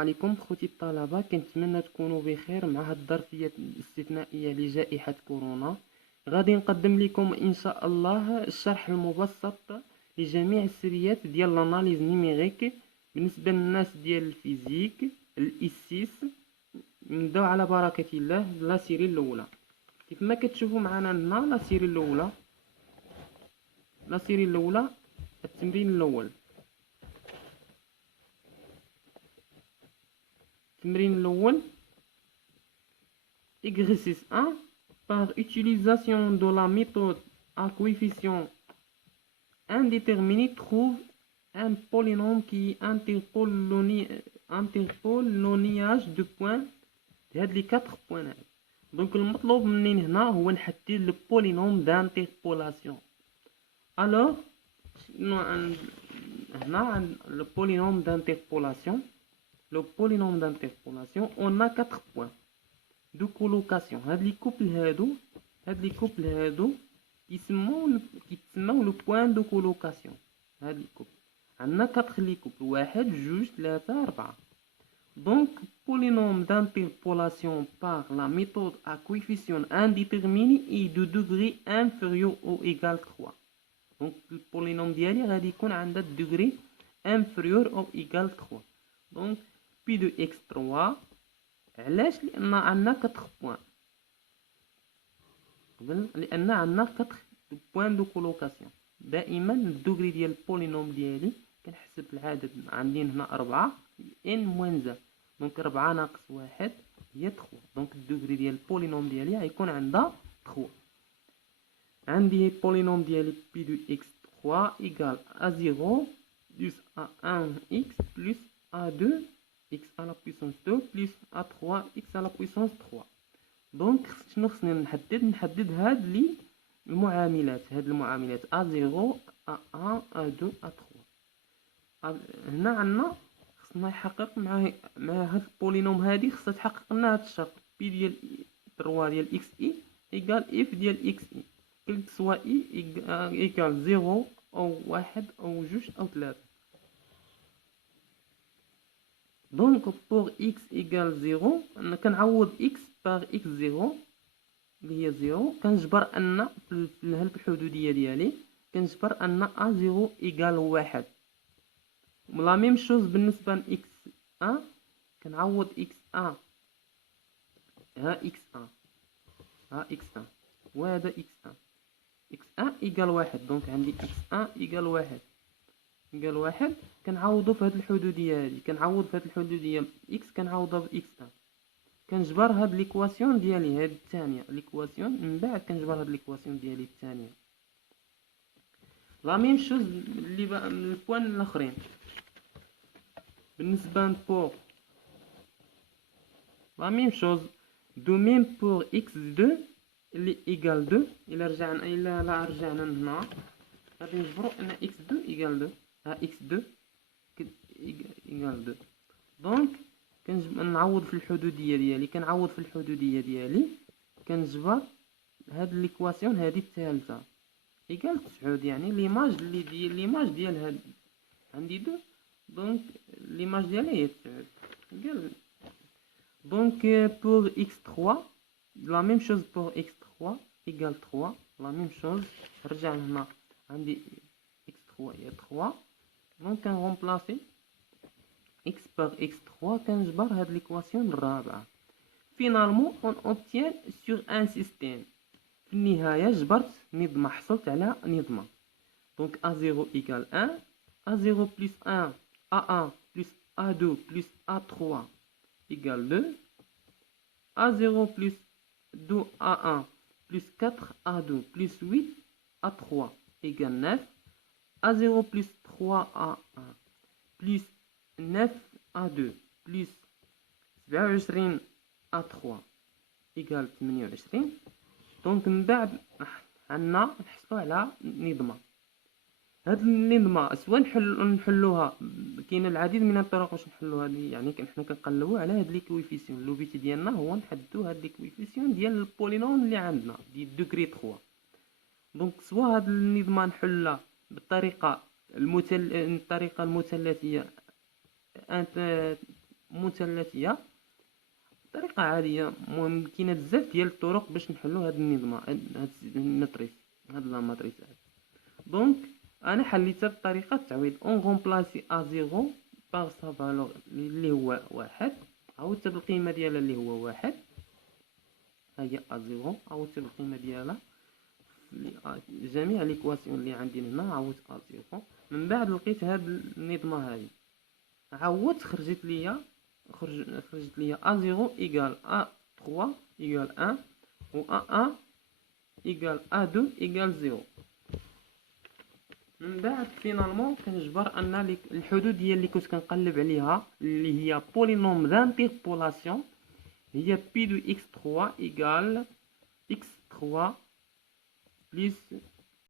عليكم خوتي الطلبة، كنتمنى تكونوا بخير مع هاد الظرفية الاستثنائية لجائحة كورونا. غادي نقدم لكم ان شاء الله الشرح المبسط لجميع السريات ديال الاناليز نيميريك بالنسبة للناس ديال الفيزيك الاسيس. نبداو على بركة الله. لا سيري الاولى كيف ما كتشوفوا معنا هنا. لا سيري الاولى التمرين الاول. التمرين الأول exercice 1 par utilisation de la méthode à coefficient indéterminé trouve un polynôme qui interpole l'oniage de points هاد لي 4 بوينات. دونك المطلوب منين هنا هو نحدد لو بولينوم دانتربولاسيون. الوغ هنا عند لو بولينوم دانتربولاسيون. Le polynôme d'interpolation, on a 4 points de colocation. هاد لي كوبل هادو يتسموا le point de colocation. هاد لي كوبل عندنا 4 لي كوبل، 1 2 3 4. Donc polynôme d'interpolation par la méthode à coefficient indéterminé est de degré inférieur ou égal 3. Donc le polynôme ديالي غادي يكون عندها degré inférieur ou égal 3. Donc P de x3 علاش؟ لان عندنا 4 بوين. لان عندنا 4 بوين دو كولوكاسيون. دائما الدوغري ديال البولينوم ديالي كنحسب العدد. عندي هنا 4 ان موان زاد، دونك 4 ناقص 1 هي 3. دونك الدوغري ديال البولينوم ديالي غيكون عندها 3. عندي البولينوم ديالي P de x3 égal à 0 plus à 1 x plus à 2 x à la puissance 2 plus à 3 x à la puissance 3. دونك شنو خصني نحدد هاد لي المعاملات. a0 a1 a2 a3. هنا عندنا خصنا يحقق مع هاد البولينوم هادي خصها تحقق لنا هاد الشرط p ديال 3 ديال x e ايكال f ديال x e كل سوا e ايكال 0 او 1 او 2 او 3. Donc pour x égale 0 أنا كنعوض x par x0 اللي هي 0. كنجبر أن في الحدودية ديالي كنجبر أن a0 égale 1. لا ميم شوز بالنسبة ل x1 كنعوض x1 ها x1 وهذا x1 égale 1. دونك عندي x1 égale 1 كنعوضو في هاد الحدوديه هادي. x كنعوضها ب x1. كنجبر هاد ليكواسيون ديالي هاد الثانيه ليكواسيون من بعد كنجبر هاد ليكواسيون ديالي الثانيه. لا ميم شوز اللي من البوان الاخرين بالنسبه لبور. لا ميم شوز دو ميم بور x2 اللي ايكال 2. الا رجعنا هنا غادي نجبرو ان x2 ايكال 2. x2 إيكال 2. دونك كنعوض في الحدودية ديالي كنجبر هاد ليكواسيون هادي الثالثة إيكال 9. يعني ليماج ديال هاد عندي 2. دونك ليماج ديالها هي 9 إيكال. دونك بور x3 لا ميم شوز بور x3 إيكال 3. لا ميم شوز رجع هنا عندي x3 هي 3. دونك كنغومبلاسي x par x3 كنجبر هاد ليكواسيون الرابعة. فينالمون اون اوبتيان سور ان سيستيم. في النهاية جبرت نظمة، حصلت على نظمة. دونك a0 égale 1 a0 plus 1 a1 plus a2 plus a3 égale 2 a0 plus 2 a1 plus 4 a2 plus 8 a3 égale 9 a0 plus 3a1 plus 9 a2 plus 27 a3 égale 28. دونك من بعد عندنا نحصلوا على نظمة. هاد النظمة سواء نحلوها كاين العديد من الطرق باش نحلوها. يعني حنا كنقلبوا على هاد لي كويفيسيون. لوبيت ديالنا هو نحددوا هاد لي كويفيسيون ديال البولينوم اللي عندنا ديال دوغري 3. دونك سواء هاد النظمة نحلها بالطريقة المثلثية مثلثيه. طريقه عاديه، المهم كاينه بزاف ديال الطرق باش نحلوا هاد النظام، هاد الماتريس، هاد لا ماتريس. دونك انا حليتها بطريقه التعويض، اون غومبلاسي ا زيرو باغ سا فالور اللي هو واحد، عوضتها بالقيمه ديالها اللي هو واحد، ها هي ا زيرو عوضتها بالقيمه ديالها جميع ليكواسيون اللي عندي هنا، عوضت ا زيرو. من بعد لقيت هاد النظمه هذه، عوضت خرجت ليا ا زيرو ايكال ا 3 ايكال 1 و ا 1 ايكال ا 2 ايكال زيرو. من بعد فينالمون كنجبر ان الحدود ديال اللي كنت كنقلب عليها اللي هي بولينوم دانتربولاسيون هي بي دو اكس 3 ايكال اكس 3 بلس